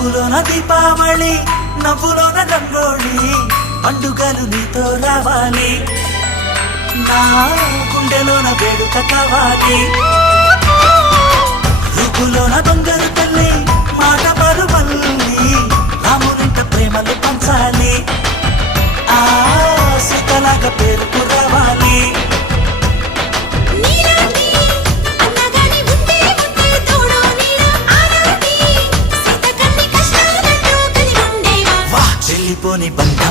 చూపులోన దీపావళి నవ్వులోన రంగోళి పండుగలు నీతో రావాలి నా గుండెలోన వేడుక కావాలి రూపులోన దొంగలు తల్లి మాట పరువల్లి రామునింట ప్రేమలు పంచాలి ఆ సీతలాగా పేరుకు రావాలి చెల్లిపోని బంధ